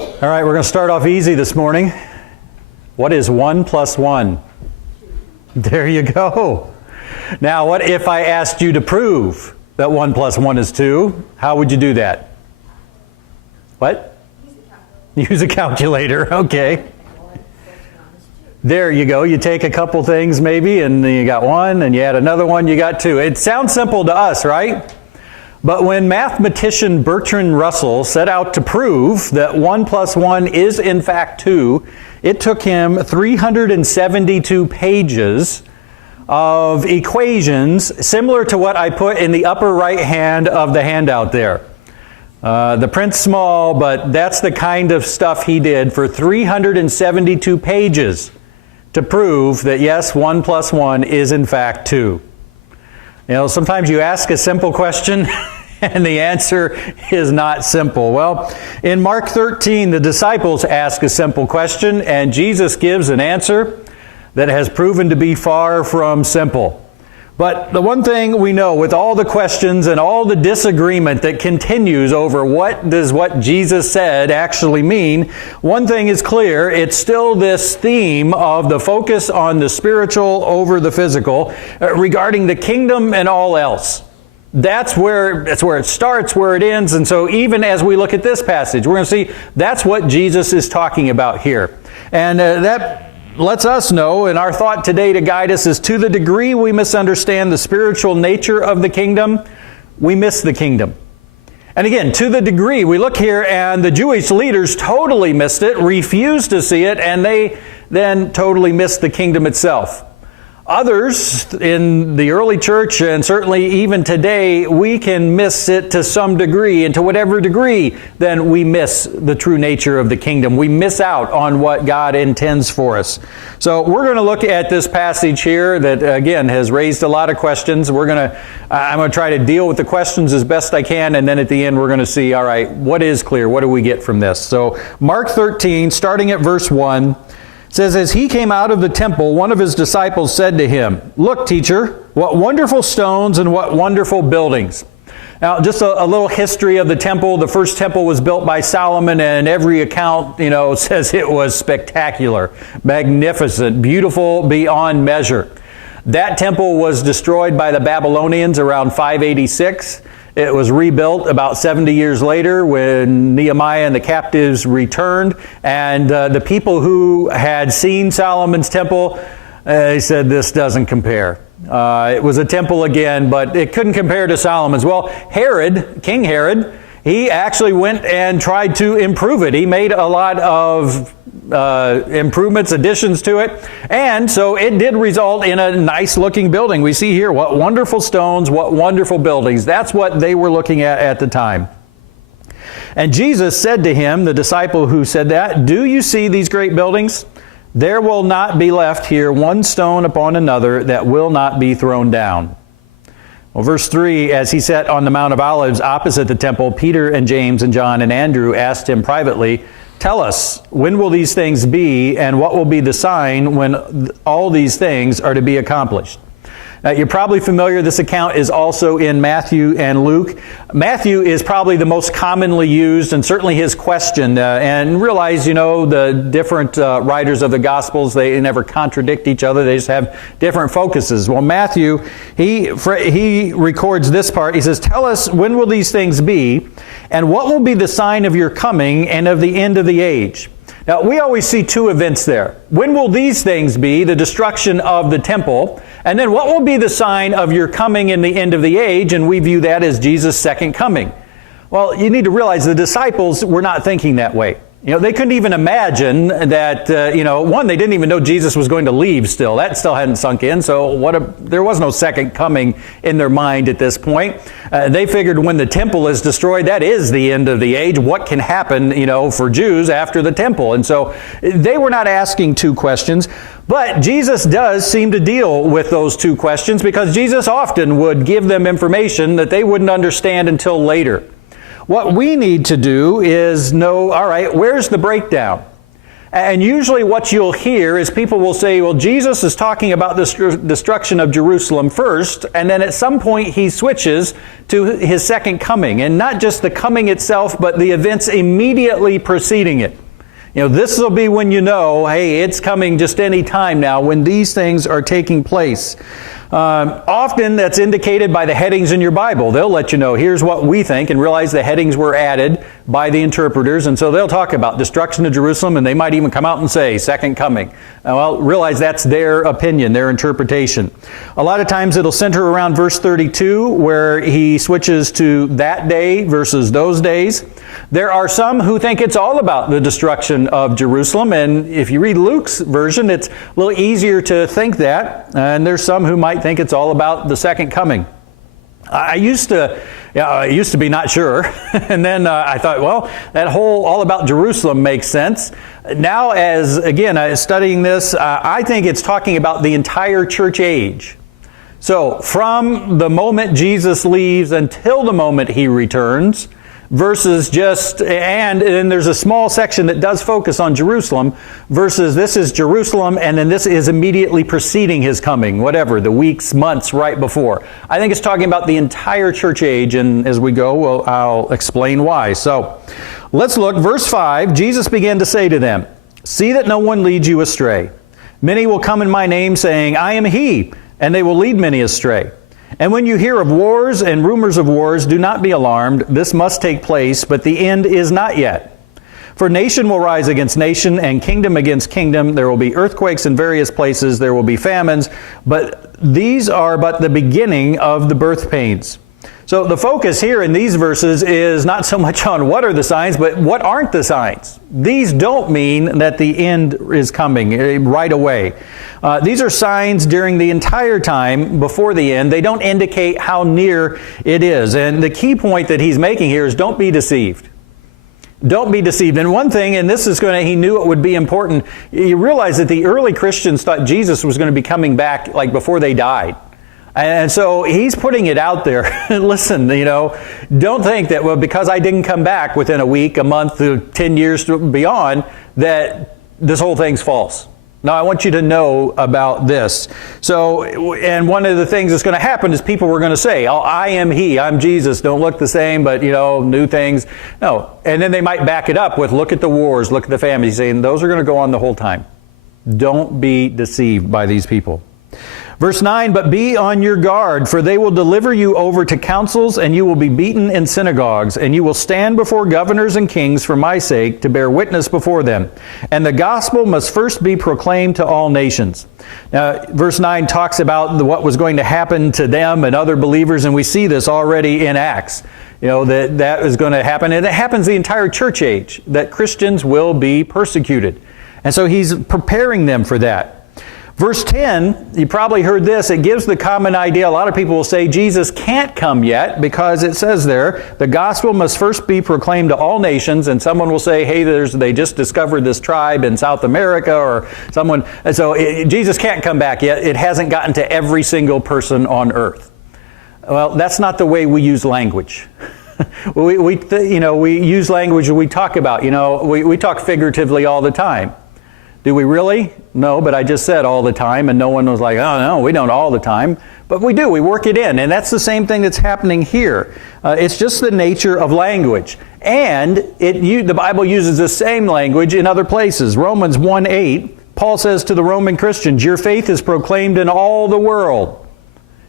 All right, we're going to start off easy this morning. What is 1 plus 1? There you go. Now, what if I asked you to prove that 1 plus 1 is 2? How would you do that? What? Use a calculator. Okay. There you go. You take a couple things maybe, and you got 1, and you add another one, you got 2. It sounds simple to us, right? But when mathematician Bertrand Russell set out to prove that 1 plus 1 is in fact 2, it took him 372 pages of equations similar to what I put in the upper right hand of the handout there. The print's small, but that's the kind of stuff he did for 372 pages to prove that yes, 1 plus 1 is in fact 2. You know, sometimes you ask a simple question and the answer is not simple. Well, in Mark 13, the disciples ask a simple question and Jesus gives an answer that has proven to be far from simple. But the one thing we know with all the questions and all the disagreement that continues over what does what Jesus said actually mean, one thing is clear, it's still this theme of the focus on the spiritual over the physical regarding the kingdom and all else. That's where it starts, where it ends. And so even as we look at this passage, we're going to see that's what Jesus is talking about here. And that lets us know, and our thought today to guide us is to the degree we misunderstand the spiritual nature of the kingdom, we miss the kingdom. And again, to the degree we look here and the Jewish leaders totally missed it, refused to see it, and they then totally missed the kingdom itself. Others in the early church, and certainly even today, we can miss it to some degree, and to whatever degree, then we miss the true nature of the kingdom. We miss out on what God intends for us. So we're going to look at this passage here that, again, has raised a lot of questions. I'm going to try to deal with the questions as best I can, and then at the end we're going to see, all right, what is clear? What do we get from this? So Mark 13, starting at verse 1, says, as he came out of the temple, one of his disciples said to him, "Look, teacher, what wonderful stones and what wonderful buildings." Now, just a little history of the temple. The first temple was built by Solomon, and every account, says it was spectacular, magnificent, beautiful beyond measure. That temple was destroyed by the Babylonians around 586. It was rebuilt about 70 years later when Nehemiah and the captives returned. And the people who had seen Solomon's temple, they said, this doesn't compare. It was a temple again, but it couldn't compare to Solomon's. Well, King Herod, he actually went and tried to improve it. He made a lot of improvements, additions to it. And so it did result in a nice looking building. We see here what wonderful stones, what wonderful buildings. That's what they were looking at the time. And Jesus said to him, the disciple who said that, "Do you see these great buildings? There will not be left here one stone upon another that will not be thrown down." Well, verse 3, as he sat on the Mount of Olives opposite the temple, Peter and James and John and Andrew asked him privately, "Tell us, when will these things be, and what will be the sign when all these things are to be accomplished?" Now, you're probably familiar, this account is also in Matthew and Luke. Matthew is probably the most commonly used, and certainly his question. And realize, the different writers of the Gospels, they never contradict each other. They just have different focuses. Well, Matthew, he records this part. He says, "Tell us, when will these things be, and what will be the sign of your coming and of the end of the age?" Now, we always see two events there. When will these things be, the destruction of the temple? And then what will be the sign of your coming in the end of the age? And we view that as Jesus' second coming. Well, you need to realize the disciples were not thinking that way. They couldn't even imagine that, one, they didn't even know Jesus was going to leave still. That still hadn't sunk in, so there was no second coming in their mind at this point. They figured when the temple is destroyed, that is the end of the age. What can happen, for Jews after the temple? And so they were not asking two questions, but Jesus does seem to deal with those two questions because Jesus often would give them information that they wouldn't understand until later. What we need to do is know, all right, where's the breakdown? And usually what you'll hear is people will say, well, Jesus is talking about the destruction of Jerusalem first, and then at some point he switches to his second coming. And not just the coming itself, but the events immediately preceding it. This will be when you know, hey, it's coming just any time now when these things are taking place. Often that's indicated by the headings in your Bible. They'll let you know, here's what we think, and realize the headings were added by the interpreters. And so they'll talk about destruction of Jerusalem, and they might even come out and say, second coming. Well, realize that's their opinion, their interpretation. A lot of times it'll center around verse 32, where he switches to that day versus those days. There are some who think it's all about the destruction of Jerusalem, and if you read Luke's version, it's a little easier to think that, and there's some who might think it's all about the second coming. I used to be not sure, and then I thought, well, that whole all about Jerusalem makes sense. Now, as studying this, I think it's talking about the entire church age. So, from the moment Jesus leaves until the moment he returns, versus and then there's a small section that does focus on Jerusalem, versus this is Jerusalem, and then this is immediately preceding his coming, whatever, the weeks, months right before. I think it's talking about the entire church age, and as we go, I'll explain why. So, let's look. Verse 5, Jesus began to say to them, "See that no one leads you astray. Many will come in my name, saying, I am he, and they will lead many astray. And when you hear of wars and rumors of wars, do not be alarmed. This must take place, but the end is not yet. For nation will rise against nation, and kingdom against kingdom. There will be earthquakes in various places. There will be famines. But these are but the beginning of the birth pains." So the focus here in these verses is not so much on what are the signs, but what aren't the signs. These don't mean that the end is coming right away. These are signs during the entire time before the end. They don't indicate how near it is. And the key point that he's making here is don't be deceived. Don't be deceived. And one thing, and this is he knew it would be important, you realize that the early Christians thought Jesus was going to be coming back like before they died. And so he's putting it out there. Listen, don't think that, well, because I didn't come back within a week, a month, 10 years beyond, that this whole thing's false. Now, I want you to know about this. So, and one of the things that's going to happen is people were going to say, oh, I am he, I'm Jesus, don't look the same, but, new things. No. And then they might back it up with, look at the wars, look at the famines, saying those are going to go on the whole time. Don't be deceived by these people. Verse 9, "But be on your guard, for they will deliver you over to councils, and you will be beaten in synagogues, and you will stand before governors and kings for my sake to bear witness before them. And the gospel must first be proclaimed to all nations." Now, verse 9 talks about what was going to happen to them and other believers, and we see this already in Acts. That is going to happen, and it happens the entire church age, that Christians will be persecuted. And so he's preparing them for that. Verse 10, you probably heard this, it gives the common idea. A lot of people will say Jesus can't come yet because it says there, the gospel must first be proclaimed to all nations, and someone will say, hey, they just discovered this tribe in South America, or someone, and so Jesus can't come back yet. It hasn't gotten to every single person on earth. Well, that's not the way we use language. we use language we talk about, we talk figuratively all the time. Do we really? No, but I just said all the time, and no one was like, oh, no, we don't all the time. But we do. We work it in, and that's the same thing that's happening here. It's just the nature of language. And the Bible uses the same language in other places. Romans 1:8, Paul says to the Roman Christians, your faith is proclaimed in all the world.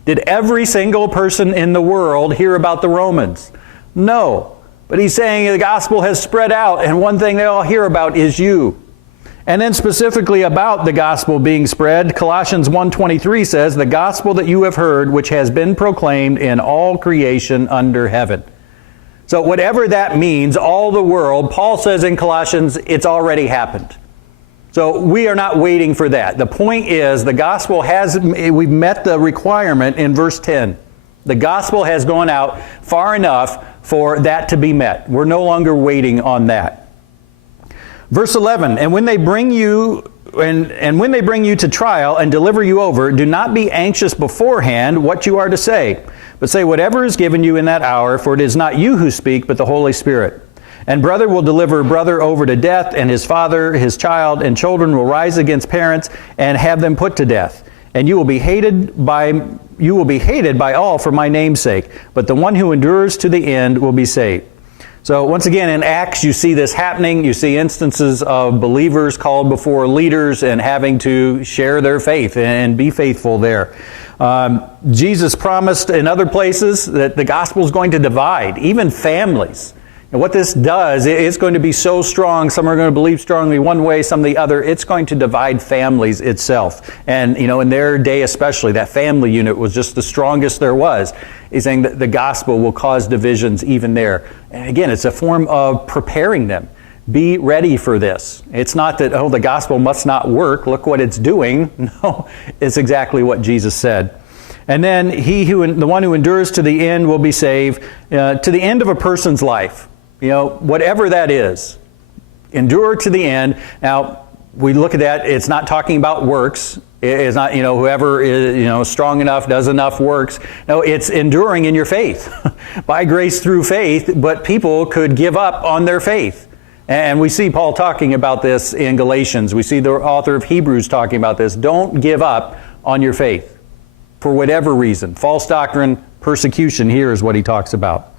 Did every single person in the world hear about the Romans? No. But he's saying the gospel has spread out, and one thing they all hear about is you. And then specifically about the gospel being spread, Colossians 1:23 says, the gospel that you have heard, which has been proclaimed in all creation under heaven. So whatever that means, all the world, Paul says in Colossians, it's already happened. So we are not waiting for that. The point is, the gospel we've met the requirement in verse 10. The gospel has gone out far enough for that to be met. We're no longer waiting on that. Verse 11, and when they bring you to trial and deliver you over, do not be anxious beforehand what you are to say, but say whatever is given you in that hour, for it is not you who speak, but the Holy Spirit. And brother will deliver brother over to death, and his father, his child, and children will rise against parents and have them put to death. And you will be hated by all for my name's sake, but the one who endures to the end will be saved. So once again, in Acts, you see this happening. You see instances of believers called before leaders and having to share their faith and be faithful there. Jesus promised in other places that the gospel is going to divide, even families. And what this does, it's going to be so strong. Some are going to believe strongly one way, some the other. It's going to divide families itself. And, in their day especially, that family unit was just the strongest there was. He's saying that the gospel will cause divisions even there. And again, it's a form of preparing them. Be ready for this. It's not that, the gospel must not work. Look what it's doing. No, it's exactly what Jesus said. And then the one who endures to the end will be saved. To the end of a person's life. Whatever that is, endure to the end. Now, we look at that, it's not talking about works. It's not, whoever is, strong enough, does enough works. No, it's enduring in your faith. By grace through faith, but people could give up on their faith. And we see Paul talking about this in Galatians. We see the author of Hebrews talking about this. Don't give up on your faith for whatever reason. False doctrine, persecution, here is what he talks about.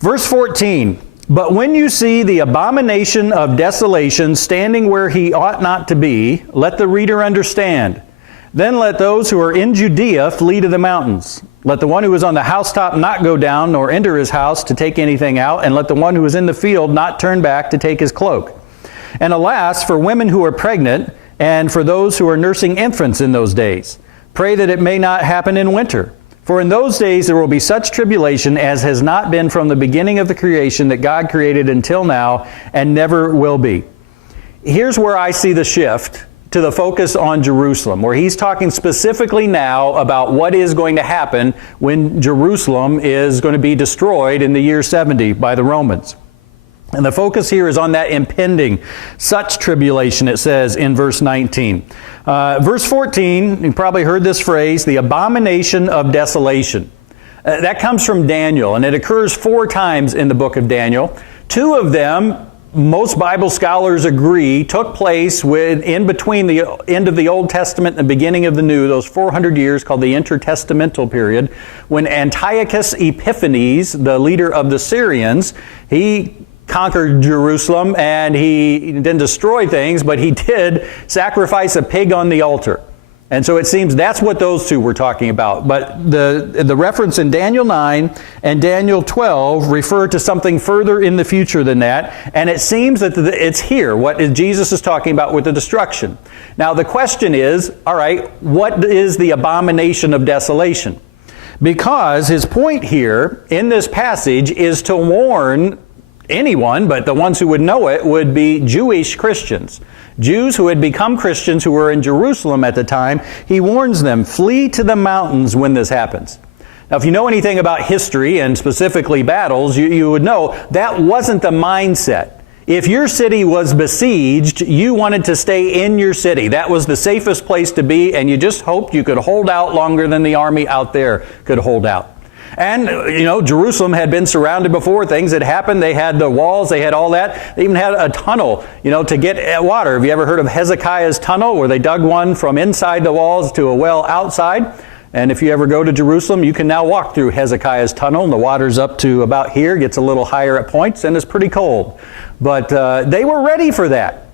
Verse 14, but when you see the abomination of desolation standing where he ought not to be, let the reader understand. Then let those who are in Judea flee to the mountains. Let the one who is on the housetop not go down nor enter his house to take anything out, and let the one who is in the field not turn back to take his cloak. And alas, for women who are pregnant, and for those who are nursing infants in those days, pray that it may not happen in winter. For in those days there will be such tribulation as has not been from the beginning of the creation that God created until now, and never will be. Here's where I see the shift to the focus on Jerusalem, where he's talking specifically now about what is going to happen when Jerusalem is going to be destroyed in the year 70 by the Romans. And the focus here is on that impending such tribulation, it says in verse 19. Verse 14, you probably heard this phrase, the abomination of desolation. That comes from Daniel, and it occurs 4 times in the book of Daniel. 2 of them, most Bible scholars agree, took place in between the end of the Old Testament and the beginning of the New, those 400 years called the intertestamental period, when Antiochus Epiphanes, the leader of the Syrians, he conquered Jerusalem, and he didn't destroy things, but he did sacrifice a pig on the altar. And so it seems that's what those 2 were talking about. But the reference in Daniel 9 and Daniel 12 refer to something further in the future than that. And it seems that it's here, what Jesus is talking about with the destruction. Now the question is, all right, what is the abomination of desolation? Because his point here in this passage is to warn anyone, but the ones who would know it would be Jewish Christians. Jews who had become Christians who were in Jerusalem at the time. He warns them, flee to the mountains when this happens. Now, if you know anything about history and specifically battles, you would know that wasn't the mindset. If your city was besieged, you wanted to stay in your city. That was the safest place to be, and you just hoped you could hold out longer than the army out there could hold out. And, Jerusalem had been surrounded before. Things had happened. They had the walls. They had all that. They even had a tunnel, to get at water. Have you ever heard of Hezekiah's tunnel, where they dug one from inside the walls to a well outside? And if you ever go to Jerusalem, you can now walk through Hezekiah's tunnel. And the water's up to about here, gets a little higher at points, and it's pretty cold. But they were ready for that.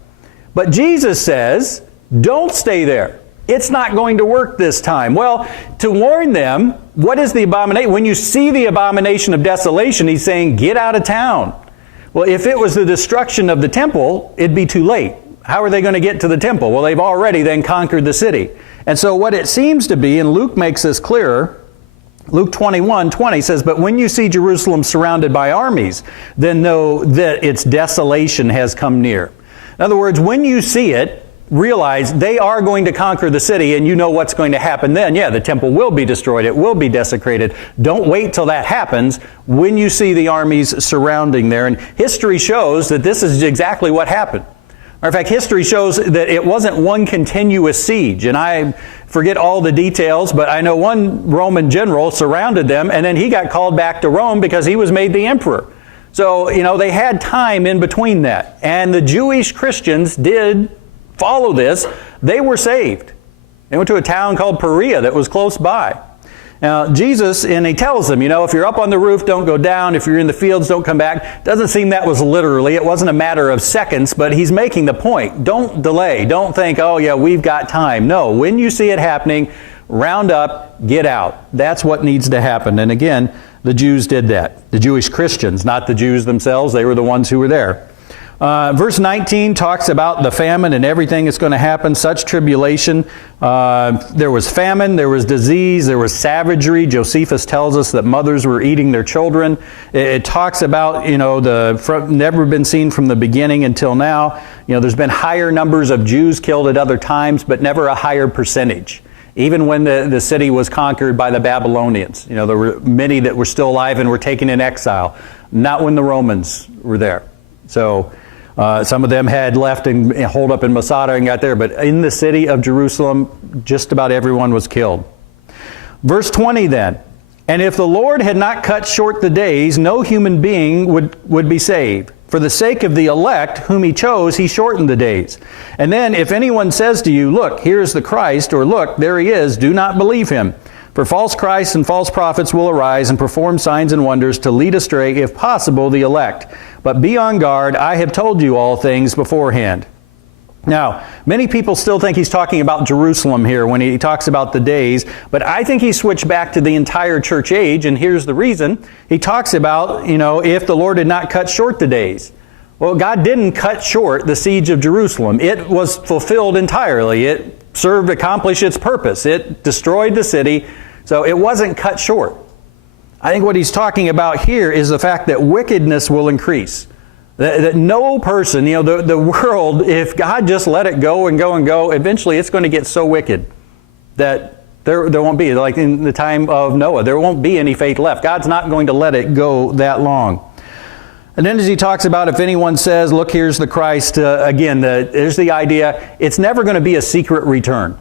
But Jesus says, don't stay there. It's not going to work this time. Well, to warn them, what is the abomination? When you see the abomination of desolation, he's saying, get out of town. Well, if it was the destruction of the temple, it'd be too late. How are they going to get to the temple? Well, they've already then conquered the city. And so what it seems to be, and Luke makes this clearer, Luke 21:20 says, but when you see Jerusalem surrounded by armies, then know that its desolation has come near. In other words, when you see it, realize they are going to conquer the city, and you know what's going to happen then. Yeah, the temple will be destroyed. It will be desecrated. Don't wait till that happens when you see the armies surrounding there. And history shows that this is exactly what happened. Matter of fact, history shows that it wasn't one continuous siege. And I forget all the details, but I know one Roman general surrounded them, and then he got called back to Rome because he was made the emperor. So, they had time in between that. And the Jewish Christians did follow this. They were saved. They went to a town called Perea that was close by. Now, Jesus, and he tells them, if you're up on the roof, don't go down. If you're in the fields, don't come back. Doesn't seem that was literally. It wasn't a matter of seconds, but he's making the point. Don't delay. Don't think, oh yeah, we've got time. No, when you see it happening, round up, get out. That's what needs to happen. And again, the Jews did that. The Jewish Christians, not the Jews themselves. They were the ones who were there. Verse 19 talks about the famine and everything that's going to happen, such tribulation. There was famine, there was disease, there was savagery. Josephus tells us that mothers were eating their children. It talks about, never been seen from the beginning until now. There's been higher numbers of Jews killed at other times, but never a higher percentage. Even when the city was conquered by the Babylonians. There were many that were still alive and were taken in exile. Not when the Romans were there. So some of them had left and holed up in Masada and got there, but in the city of Jerusalem, just about everyone was killed. Verse 20 then, and if the Lord had not cut short the days, no human being would be saved. For the sake of the elect, whom he chose, he shortened the days. And then if anyone says to you, look, here's the Christ, or look, there he is, do not believe him. For false Christs and false prophets will arise and perform signs and wonders to lead astray, if possible, the elect. But be on guard, I have told you all things beforehand. Now, many people still think he's talking about Jerusalem here when he talks about the days, but I think he switched back to the entire church age, and here's the reason. He talks about, if the Lord had not cut short the days. Well, God didn't cut short the siege of Jerusalem. It was fulfilled entirely. It accomplished its purpose. It destroyed the city, so it wasn't cut short. I think what he's talking about here is the fact that wickedness will increase. That no person, the world, if God just let it go and go and go, eventually it's going to get so wicked that there won't be, like in the time of Noah, there won't be any faith left. God's not going to let it go that long. And then as he talks about if anyone says, look, here's the Christ, there's the idea, it's never going to be a secret return.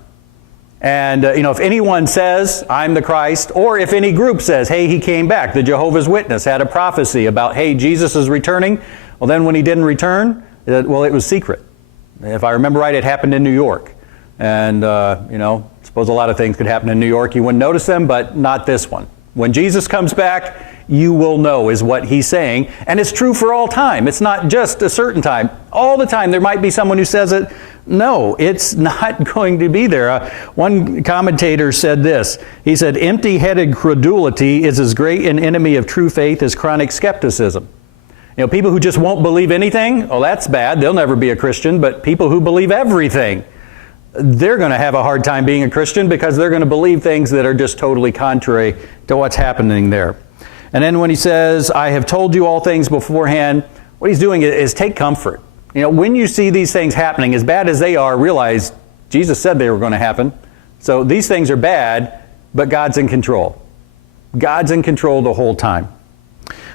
And, if anyone says, I'm the Christ, or if any group says, hey, he came back, the Jehovah's Witness had a prophecy about, hey, Jesus is returning. Well, then when he didn't return, it was secret. If I remember right, it happened in New York. And, suppose a lot of things could happen in New York. You wouldn't notice them, but not this one. When Jesus comes back, you will know, is what he's saying. And it's true for all time. It's not just a certain time. All the time there might be someone who says it. No, it's not going to be there. One commentator said this. He said, empty-headed credulity is as great an enemy of true faith as chronic skepticism. People who just won't believe anything, well, that's bad. They'll never be a Christian. But people who believe everything, they're going to have a hard time being a Christian because they're going to believe things that are just totally contrary to what's happening there. And then when he says, I have told you all things beforehand, what he's doing is take comfort. When you see these things happening, as bad as they are, realize Jesus said they were going to happen. So these things are bad, but God's in control. God's in control the whole time.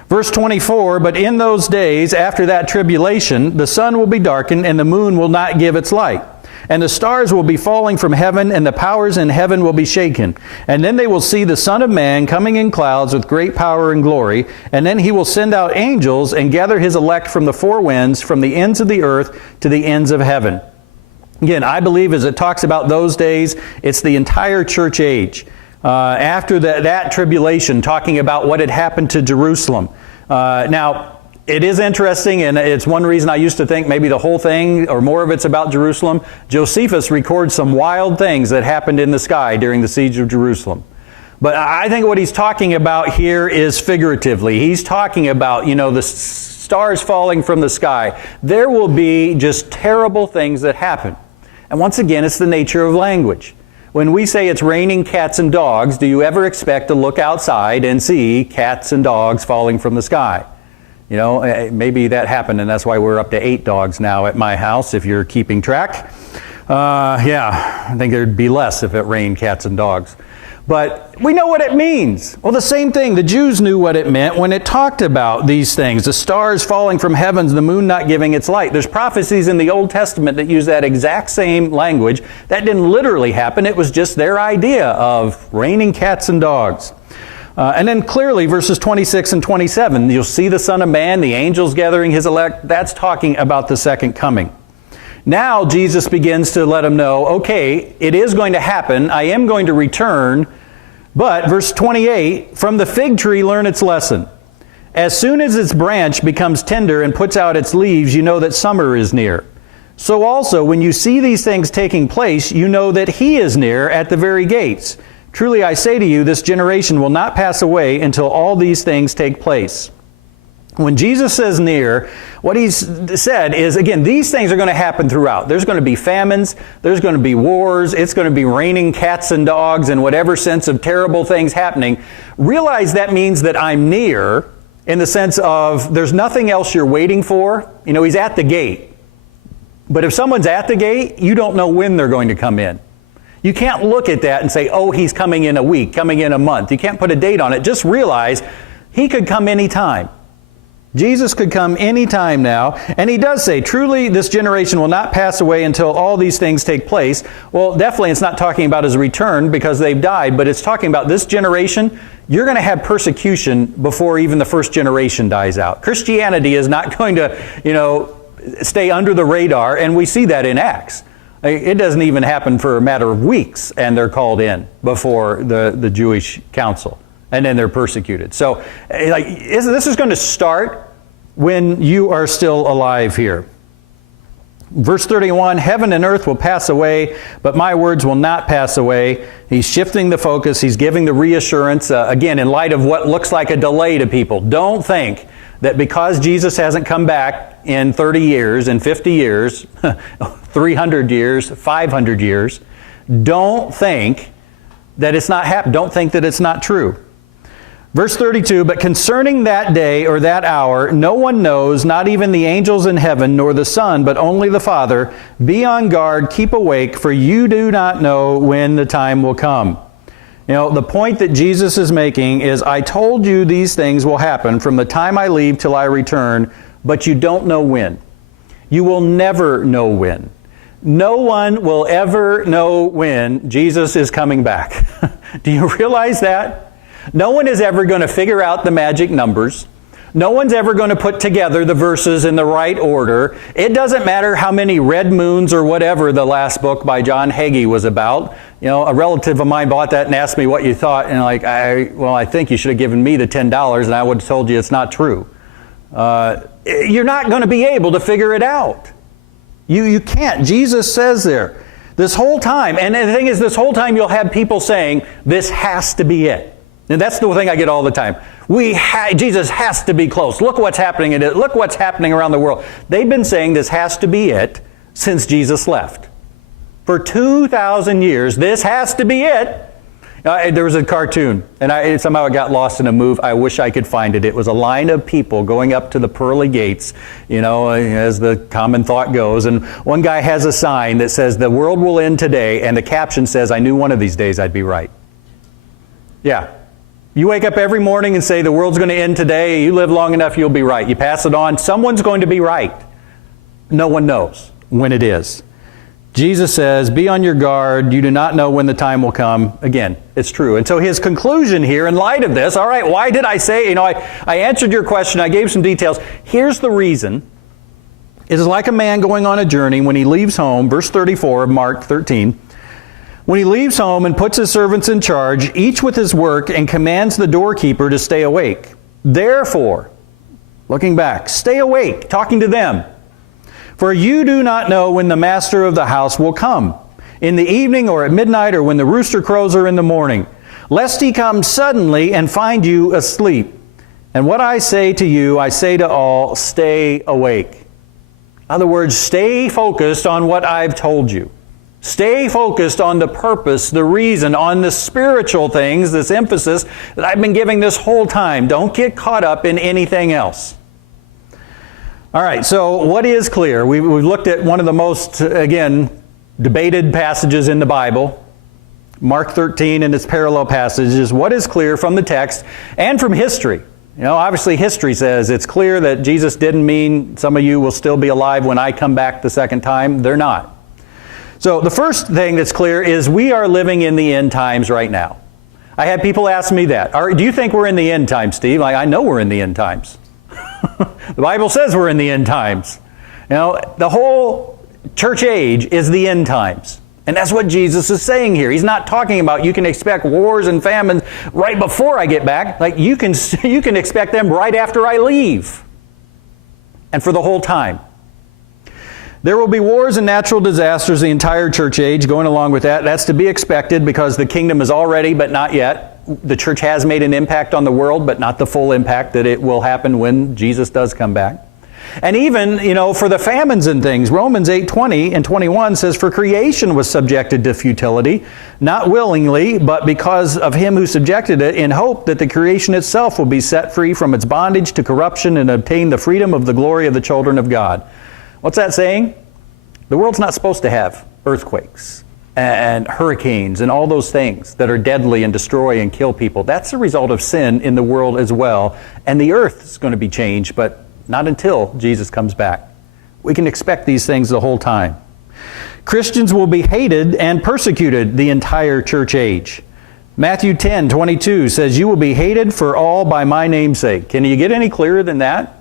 Verse 24, but in those days, after that tribulation, the sun will be darkened and the moon will not give its light. And the stars will be falling from heaven, and the powers in heaven will be shaken. And then they will see the Son of Man coming in clouds with great power and glory. And then he will send out angels and gather his elect from the four winds, from the ends of the earth to the ends of heaven. Again, I believe as it talks about those days, it's the entire church age. After that tribulation, talking about what had happened to Jerusalem. Now, it is interesting, and it's one reason I used to think maybe the whole thing or more of it's about Jerusalem. Josephus records some wild things that happened in the sky during the siege of Jerusalem. But I think what he's talking about here is figuratively. He's talking about, the stars falling from the sky. There will be just terrible things that happen. And once again, it's the nature of language. When we say it's raining cats and dogs, do you ever expect to look outside and see cats and dogs falling from the sky? Maybe that happened, and that's why we're up to 8 dogs now at my house, if you're keeping track. I think there'd be less if it rained cats and dogs. But we know what it means. Well, the same thing. The Jews knew what it meant when it talked about these things. The stars falling from heavens, the moon not giving its light. There's prophecies in the Old Testament that use that exact same language. That didn't literally happen. It was just their idea of raining cats and dogs. And then clearly, verses 26 and 27, you'll see the Son of Man, the angels gathering his elect. That's talking about the second coming. Now Jesus begins to let them know, okay, it is going to happen. I am going to return. But, verse 28, from the fig tree learn its lesson. As soon as its branch becomes tender and puts out its leaves, you know that summer is near. So also, when you see these things taking place, you know that he is near at the very gates. Truly I say to you, this generation will not pass away until all these things take place. When Jesus says near, what he's said is, again, these things are going to happen throughout. There's going to be famines, there's going to be wars, it's going to be raining cats and dogs and whatever sense of terrible things happening. Realize that means that I'm near in the sense of there's nothing else you're waiting for. You know, he's at the gate. But if someone's at the gate, you don't know when they're going to come in. You can't look at that and say, oh, he's coming in a week, coming in a month. You can't put a date on it. Just realize he could come anytime. Jesus could come anytime now. And he does say, truly, this generation will not pass away until all these things take place. Well, definitely it's not talking about his return because they've died, but it's talking about this generation. You're going to have persecution before even the first generation dies out. Christianity is not going to, stay under the radar, and we see that in Acts. It doesn't even happen for a matter of weeks, and they're called in before the Jewish council, and then they're persecuted. So, this is going to start when you are still alive here. Verse 31, heaven and earth will pass away, but my words will not pass away. He's shifting the focus. He's giving the reassurance, again, in light of what looks like a delay to people. Don't think that because Jesus hasn't come back in 30 years, in 50 years, 300 years, 500 years, don't think that it's not happened. Don't think that it's not true. Verse 32, but concerning that day or that hour, no one knows, not even the angels in heaven, nor the Son, but only the Father. Be on guard, keep awake, for you do not know when the time will come. The point that Jesus is making is, I told you these things will happen from the time I leave till I return, but you don't know when. You will never know when. No one will ever know when Jesus is coming back. Do you realize that? No one is ever going to figure out the magic numbers. No one's ever going to put together the verses in the right order. It doesn't matter how many red moons or whatever the last book by John Hagee was about. A relative of mine bought that and asked me what you thought, and I think you should have given me the $10, and I would have told you it's not true. You're not going to be able to figure it out. You can't. Jesus says there, this whole time, and the thing is, this whole time you'll have people saying, this has to be it. And that's the thing I get all the time. Jesus has to be close. Look what's happening. Look what's happening around the world. They've been saying this has to be it since Jesus left. For 2,000 years, this has to be it. There was a cartoon, and somehow it got lost in a move. I wish I could find it. It was a line of people going up to the pearly gates, as the common thought goes. And one guy has a sign that says, the world will end today. And the caption says, I knew one of these days I'd be right. Yeah. You wake up every morning and say, the world's going to end today. You live long enough, you'll be right. You pass it on. Someone's going to be right. No one knows when it is. Jesus says, be on your guard. You do not know when the time will come. Again, it's true. And so his conclusion here, in light of this, all right, why did I say, I answered your question. I gave some details. Here's the reason. It is like a man going on a journey when he leaves home, verse 34 of Mark 13. When he leaves home and puts his servants in charge, each with his work, and commands the doorkeeper to stay awake. Therefore, looking back, stay awake, talking to them. For you do not know when the master of the house will come, in the evening or at midnight or when the rooster crows or in the morning, lest he come suddenly and find you asleep. And what I say to you, I say to all, stay awake. In other words, stay focused on what I've told you. Stay focused on the purpose, the reason, on the spiritual things, this emphasis that I've been giving this whole time. Don't get caught up in anything else. All right, so what is clear? We've looked at one of the most, again, debated passages in the Bible, Mark 13 and its parallel passages. What is clear from the text and from history? Obviously history says it's clear that Jesus didn't mean some of you will still be alive when I come back the second time. They're not. So the first thing that's clear is we are living in the end times right now. I had people ask me that. Do you think we're in the end times, Steve? I know we're in the end times. The Bible says we're in the end times. The whole church age is the end times. And that's what Jesus is saying here. He's not talking about you can expect wars and famines right before I get back. Like you can expect them right after I leave. And for the whole time. There will be wars and natural disasters the entire church age. Going along with that, that's to be expected because the kingdom is already, but not yet. The church has made an impact on the world, but not the full impact that it will happen when Jesus does come back. And even, for the famines and things, Romans 8:20 and 21 says, "For creation was subjected to futility, not willingly, but because of him who subjected it, in hope that the creation itself will be set free from its bondage to corruption and obtain the freedom of the glory of the children of God." What's that saying? The world's not supposed to have earthquakes and hurricanes and all those things that are deadly and destroy and kill people. That's a result of sin in the world as well. And the earth is going to be changed, but not until Jesus comes back. We can expect these things the whole time. Christians will be hated and persecuted the entire church age. Matthew 10:22 says, "You will be hated for all by my name's sake." Can you get any clearer than that?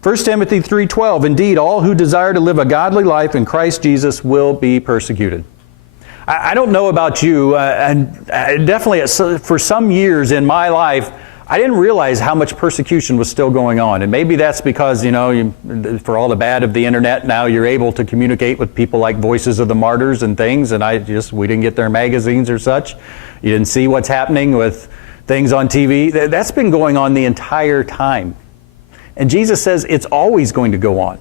1 Timothy 3:12, "Indeed, all who desire to live a godly life in Christ Jesus will be persecuted." I don't know about you, and definitely for some years in my life, I didn't realize how much persecution was still going on. And maybe that's because, for all the bad of the internet, now you're able to communicate with people like Voices of the Martyrs and things, and we didn't get their magazines or such. You didn't see what's happening with things on TV. That's been going on the entire time. And Jesus says it's always going to go on.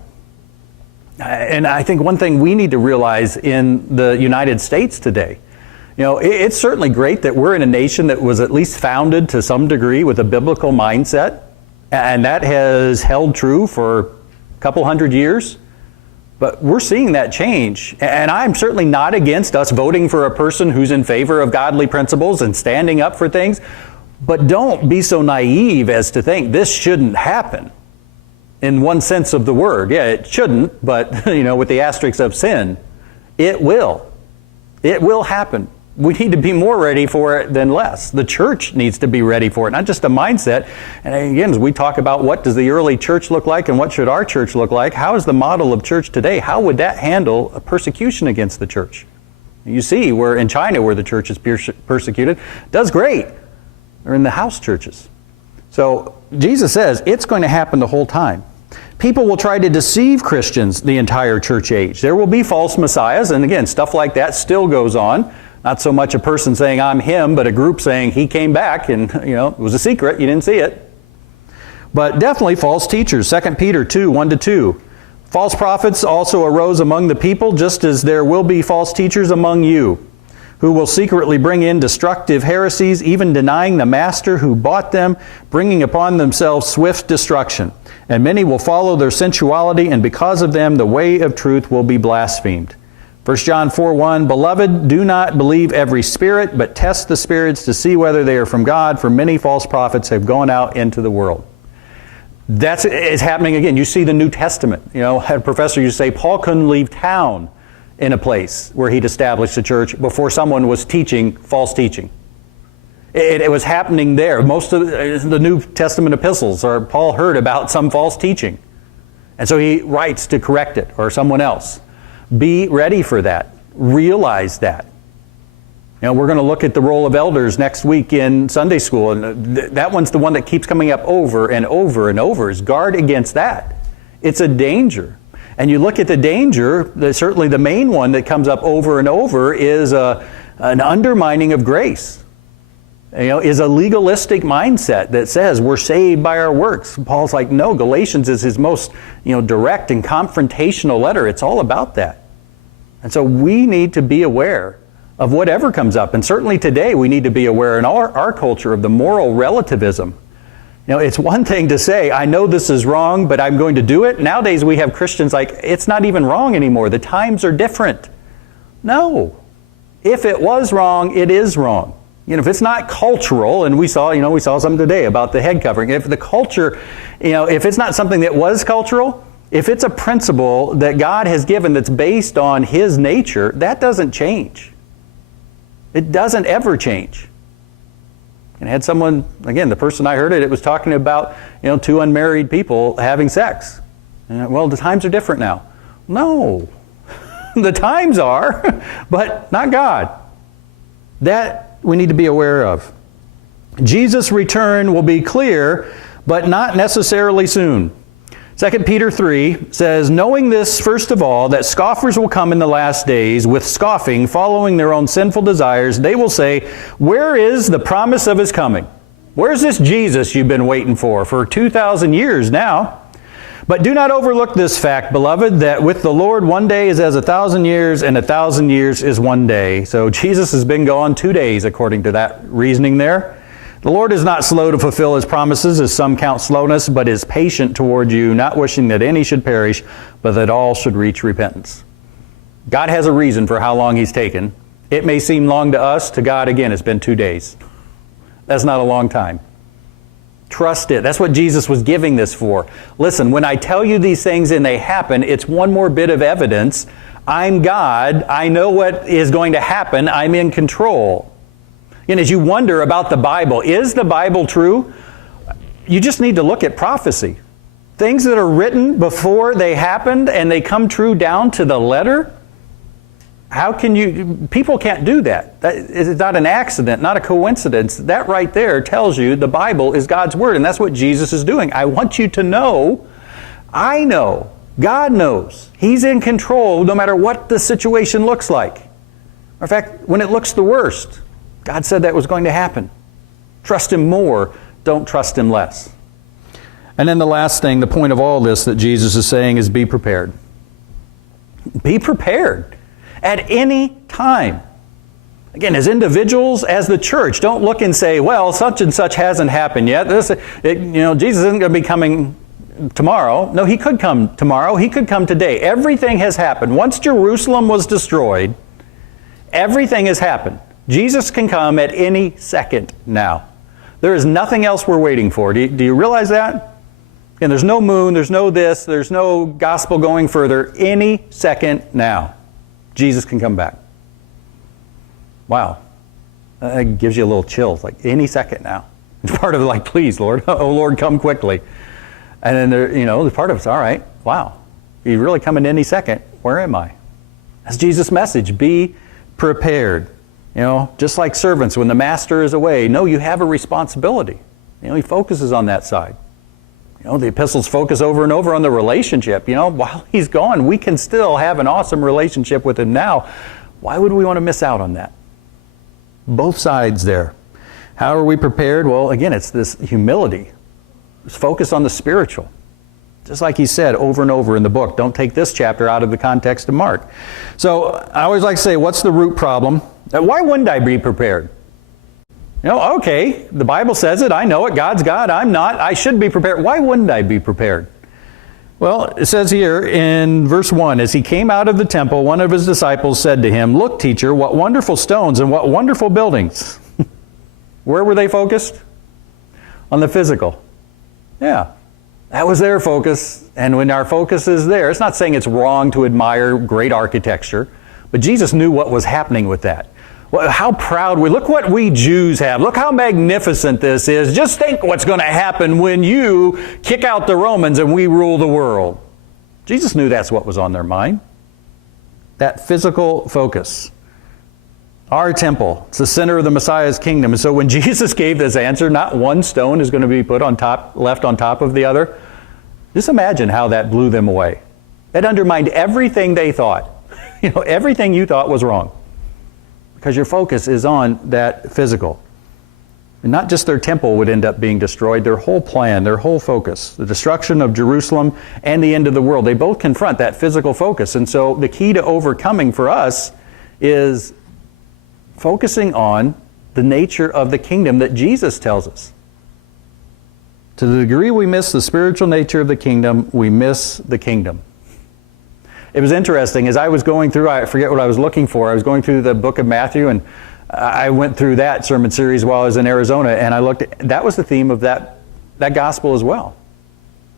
And I think one thing we need to realize in the United States today, it's certainly great that we're in a nation that was at least founded to some degree with a biblical mindset, and that has held true for a couple hundred years. But we're seeing that change, and I'm certainly not against us voting for a person who's in favor of godly principles and standing up for things, but don't be so naive as to think this shouldn't happen. In one sense of the word, yeah, it shouldn't, but with the asterisks of sin, it will. It will happen. We need to be more ready for it than less. The church needs to be ready for it, not just a mindset. And again, as we talk about what does the early church look like and what should our church look like, how is the model of church today? How would that handle a persecution against the church? You see, where in China, where the church is persecuted, does great. Or in the house churches. So Jesus says it's going to happen the whole time. People will try to deceive Christians the entire church age. There will be false messiahs, and again, stuff like that still goes on. Not so much a person saying, "I'm him," but a group saying, "He came back," and it was a secret, you didn't see it. But definitely false teachers. 2 Peter 2:1-2. "False prophets also arose among the people, just as there will be false teachers among you, who will secretly bring in destructive heresies, even denying the master who bought them, bringing upon themselves swift destruction. And many will follow their sensuality, and because of them the way of truth will be blasphemed." 1 John 4:1, "Beloved, do not believe every spirit, but test the spirits to see whether they are from God, for many false prophets have gone out into the world." It's happening again. You see the New Testament. I had a professor used to say Paul couldn't leave town in a place where he'd established a church before someone was teaching false teaching. It was happening there. Most of the New Testament epistles, or Paul heard about some false teaching. And so he writes to correct it, or someone else. Be ready for that. Realize that. We're going to look at the role of elders next week in Sunday school, and that one's the one that keeps coming up over and over and over, is guard against that. It's a danger. And you look at the danger, certainly the main one that comes up over and over is an undermining of grace. Is a legalistic mindset that says we're saved by our works. Paul's like, no, Galatians is his most direct and confrontational letter. It's all about that. And so we need to be aware of whatever comes up. And certainly today we need to be aware in our culture of the moral relativism. It's one thing to say, I know this is wrong, but I'm going to do it. Nowadays we have Christians like, it's not even wrong anymore. The times are different. No. If it was wrong, it is wrong. If it's not cultural, and we saw something today about the head covering. If the culture, if it's not something that was cultural, if it's a principle that God has given that's based on His nature, that doesn't change. It doesn't ever change. And had someone, again, the person I heard it was talking about, two unmarried people having sex. And, well, the times are different now. No, the times are, but not God. That we need to be aware of. Jesus' return will be clear, but not necessarily soon. 2 Peter 3 says, knowing this, first of all, that scoffers will come in the last days with scoffing, following their own sinful desires. They will say, where is the promise of his coming? Where's this Jesus you've been waiting for 2,000 years now? But do not overlook this fact, beloved, that with the Lord 1 day is as 1,000 years, and 1,000 years is 1 day. So Jesus has been gone 2 days, according to that reasoning there. The Lord is not slow to fulfill his promises, as some count slowness, but is patient toward you, not wishing that any should perish, but that all should reach repentance. God has a reason for how long he's taken. It may seem long to us. To God, again, it's been 2 days. That's not a long time. Trust it. That's what Jesus was giving this for. Listen, when I tell you these things and they happen, it's one more bit of evidence. I'm God. I know what is going to happen. I'm in control. And as you wonder about the Bible, is the Bible true? You just need to look at prophecy. Things that are written before they happened and they come true down to the letter. How can you, people can't do that. That is not an accident, not a coincidence. That right there tells you the Bible is God's Word, and that's what Jesus is doing. I want you to know, I know, God knows. He's in control no matter what the situation looks like. In fact, when it looks the worst, God said that was going to happen. Trust Him more, don't trust Him less. And then the last thing, the point of all this that Jesus is saying is be prepared. Be prepared at any time. Again, as individuals, as the church, don't look and say, well, such and such hasn't happened yet. Jesus isn't going to be coming tomorrow. No, He could come tomorrow. He could come today. Everything has happened. Once Jerusalem was destroyed, everything has happened. Jesus can come at any second now. There is nothing else we're waiting for. Do you realize that? And there's no moon, there's no this, there's no gospel going further. Any second now, Jesus can come back. Wow. That gives you a little chills, like any second now. It's part of it, like, please, Lord, oh Lord, come quickly. And then the part of it's, all right, wow. You're really coming any second. Where am I? That's Jesus' message. Be prepared. Just like servants, when the master is away, no, you have a responsibility. He focuses on that side. The epistles focus over and over on the relationship. While he's gone, we can still have an awesome relationship with him now. Why would we want to miss out on that? Both sides there. How are we prepared? Well, again, it's this humility. It's focus on the spiritual. Just like he said over and over in the book, don't take this chapter out of the context of Mark. So I always like to say, what's the root problem? Why wouldn't I be prepared? Okay, the Bible says it. I know it. God's God. I'm not. I should be prepared. Why wouldn't I be prepared? Well, it says here in verse 1, as he came out of the temple, one of his disciples said to him, look, teacher, what wonderful stones and what wonderful buildings. Where were they focused? On the physical. Yeah. That was their focus, and when our focus is there, it's not saying it's wrong to admire great architecture, but Jesus knew what was happening with that. Well, how proud look what we Jews have. Look how magnificent this is. Just think what's going to happen when you kick out the Romans and we rule the world. Jesus knew that's what was on their mind. That physical focus. Our temple, it's the center of the Messiah's kingdom. And so when Jesus gave this answer, not one stone is going to be put left on top of the other. Just imagine how that blew them away. That undermined everything they thought. Everything you thought was wrong. Because your focus is on that physical. And not just their temple would end up being destroyed, their whole plan, their whole focus. The destruction of Jerusalem and the end of the world. They both confront that physical focus. And so the key to overcoming for us is focusing on the nature of the kingdom that Jesus tells us. To the degree we miss the spiritual nature of the kingdom, we miss the kingdom. It was interesting, as I was going through, I forget what I was looking for, I was going through the book of Matthew, and I went through that sermon series while I was in Arizona, and I looked at, that was the theme of that gospel as well.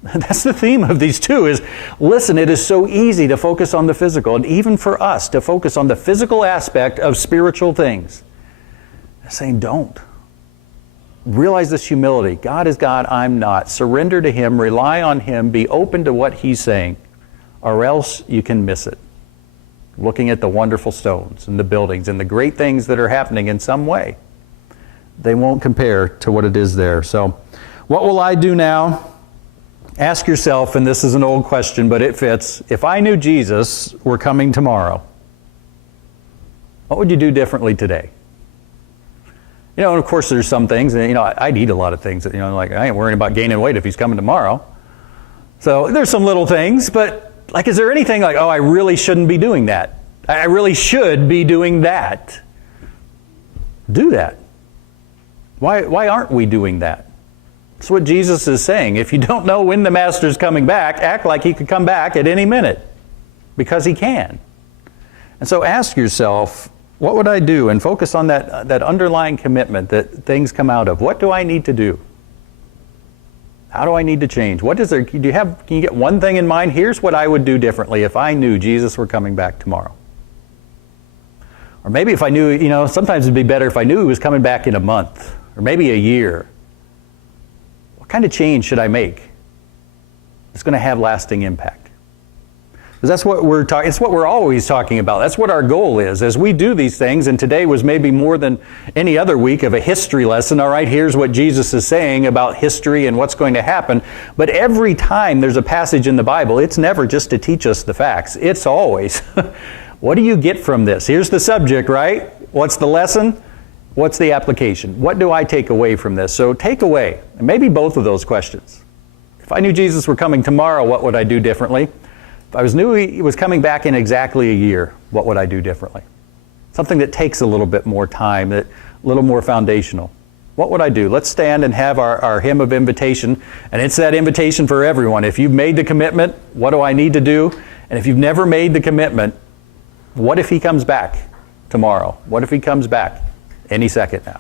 That's the theme of these two is, listen, it is so easy to focus on the physical, and even for us to focus on the physical aspect of spiritual things. Saying don't. realize this humility. God is God, I'm not. Surrender to Him, rely on Him, be open to what He's saying, or else you can miss it. Looking at the wonderful stones and the buildings and the great things that are happening in some way, they won't compare to what it is there. So, what will I do now? Ask yourself, and this is an old question, but it fits. If I knew Jesus were coming tomorrow, what would you do differently today? You know, and of course there's some things, and you know, I'd eat a lot of things that, you know, like I ain't worrying about gaining weight if He's coming tomorrow. So there's some little things, but like, is there anything like, oh, I really shouldn't be doing that? I really should be doing that. Do that. Why aren't we doing that? That's what Jesus is saying. If you don't know when the Master's coming back, act like He could come back at any minute, because He can. And so ask yourself, what would I do? And focus on that underlying commitment that things come out of. What do I need to do? How do I need to change? What is there? Can you get one thing in mind? Here's what I would do differently if I knew Jesus were coming back tomorrow. Or maybe if I knew, you know, sometimes it'd be better if I knew He was coming back in a month, or maybe a year. What kind of change should I make? It's going to have lasting impact. Because that's what we're talking. It's what we're always talking about. That's what our goal is as we do these things. And today was maybe more than any other week of a history lesson. All right, here's what Jesus is saying about history and what's going to happen. But every time there's a passage in the Bible, it's never just to teach us the facts. It's always, what do you get from this? Here's the subject, right? What's the lesson? What's the application? What do I take away from this? So take away, and maybe both of those questions. If I knew Jesus were coming tomorrow, what would I do differently? If I knew He was coming back in exactly a year, what would I do differently? Something that takes a little bit more time, a little more foundational. What would I do? Let's stand and have our hymn of invitation. And it's that invitation for everyone. If you've made the commitment, what do I need to do? And if you've never made the commitment, what if He comes back tomorrow? What if He comes back any second now?